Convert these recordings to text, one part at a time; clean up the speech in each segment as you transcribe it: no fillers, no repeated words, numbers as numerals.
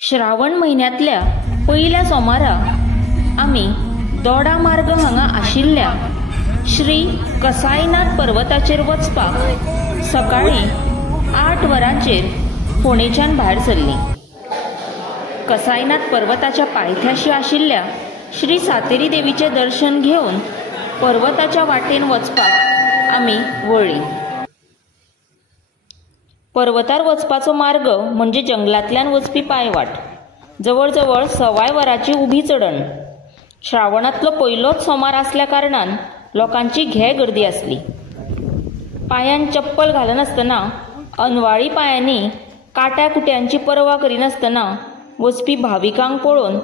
श्रावण महिन्यातल्या पहिल्या सोमारा आमी दोडा मार्ग हांगा आशिल्ल्या श्री कसाईनाथ पर्वताचेर वचपाक सकाळी 8 वरांचेर फोंडेच्यान भायर सरली। कसाईनाथ पर्वताच्या पायथ्याशी आशिल्ल्या श्री सातेरी देवीचे दर्शन घेवन पर्वताच्या वाटेन वचपाक आमी वळ्ळी। पर्वतार वचपाचो मार्ग म्हणजे जंगलांतल्यान वचपी पायवाट। जवळ जवळ 6 वरांची उभी चढण। श्रावणातलो पयलोच सोमार आसल्या कारणान लोकांची घे गर्दी आसली। पांयान चप्पल घालनासतना अनवाळी पांयांनी काट्या कुट्यांची पर्वा करिनासतना वचपी भाविकांक पळोवन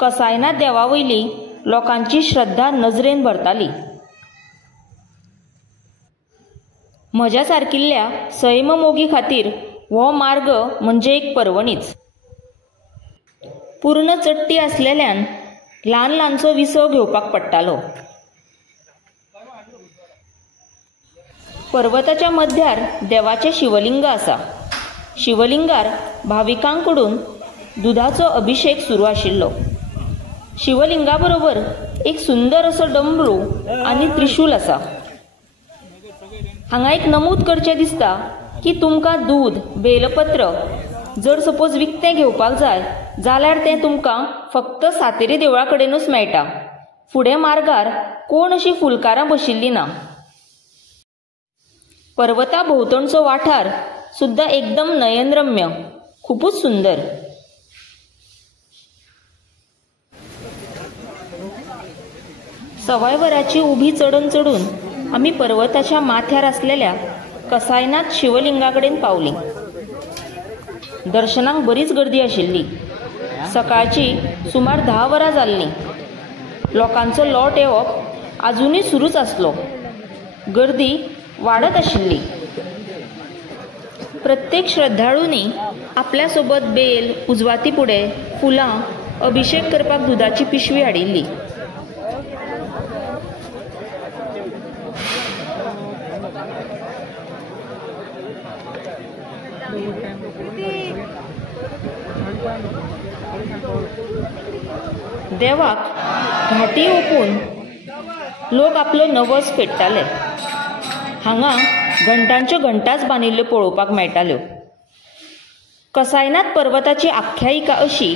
कसाईनाथ देवावयली लोकांची श्रद्धा नजरेन भरताली। म्हज्या सारकिल्ल्या सैम मोगी खातीर हो मार्ग म्हणजे एक पर्वणीच। पूर्ण चट्टी आसलेल्यान ल्हान ल्हानसो विसव घेवपाक पडटालो। पर्वताच्या मध्यार देवाचे शिवलिंग आसा। शिवलिंगार भाविकांकडून दुधाचो अभिषेक सुरू आशिल्लो। शिवलिंगा बरोबर एक सुंदर असो डमरू आनी त्रिशूल आसा। हांगा एक नमूद करचें दिसता की तुमकां दूध बेलपत्र जर सपोज विकतें घेवपाक जाय जाल्यार तें तुमकां फक्त सातेरी देवळा कडेनूच मेळटा। फुडें मार्गार कोण अशीं फुलकारां बशिल्लीं ना। पर्वता भोंवतणचो वाठार सुद्दां एकदम नयनरम्य, खूपच सुंदर। सवाय वराची उभी चढण चढून आमी पर्वताच्या माथ्यार आसलेल्या कसाईनाथ शिवलिंगा कडेन पावलीं। दर्शनाक बरीच गर्दी आशिल्ली। सकाळची सुमार 10 वरां जाल्लीं। लोकांचो लोट येवप आजुनूय सुरूच आसलो। गर्दी वाडत आशिल्ली। प्रत्येक श्रद्धाळूंनी आपल्या सोबत बेल, उजवाती पुडे, फुलां, अभिषेक करपाक दुधाची पिशवी हाडिल्ली। देवाक घाटी ओपून लोक आपलो नवस फेडटाले। हांगा घंटांच्यो घंटाच बांदिल्ल्यो पळोवपाक मेळटाल्यो। कसाईनाथ पर्वताची आख्यायिका अशी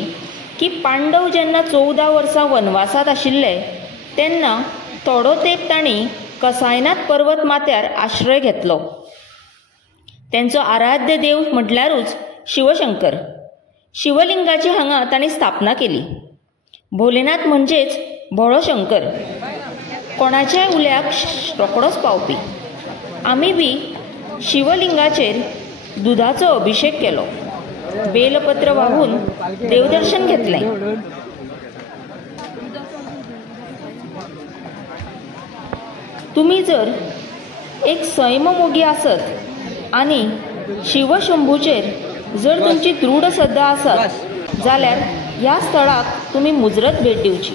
की पांडव जेन्ना 14 वर्सां वनवासात आशिल्ले तेन्ना थोडो तेंप तांणी कसाईनाथ पर्वत माथ्यार आश्रय घेतलो। तेंचो आराध्य देव म्हटल्यारूच शिवशंकर। शिवलिंगाची हांगा तांणी स्थापना केली। भोलेनाथ म्हणजेच भोळो शंकर, कोणाच्याय उल्याक रोखडोच पावपी। आमी बी शिवलिंगाचेर दुधाचो अभिषेक केलो, बेलपत्र वाहून देवदर्शन घेतलें। तुमी जर एक सैम मोगी आसत आनी शिवशंभूचेर जर तुमची दृढ श्रद्धा आसत जाल्यार ह्या स्थळाक तुमी मुजरत भेट दिवची।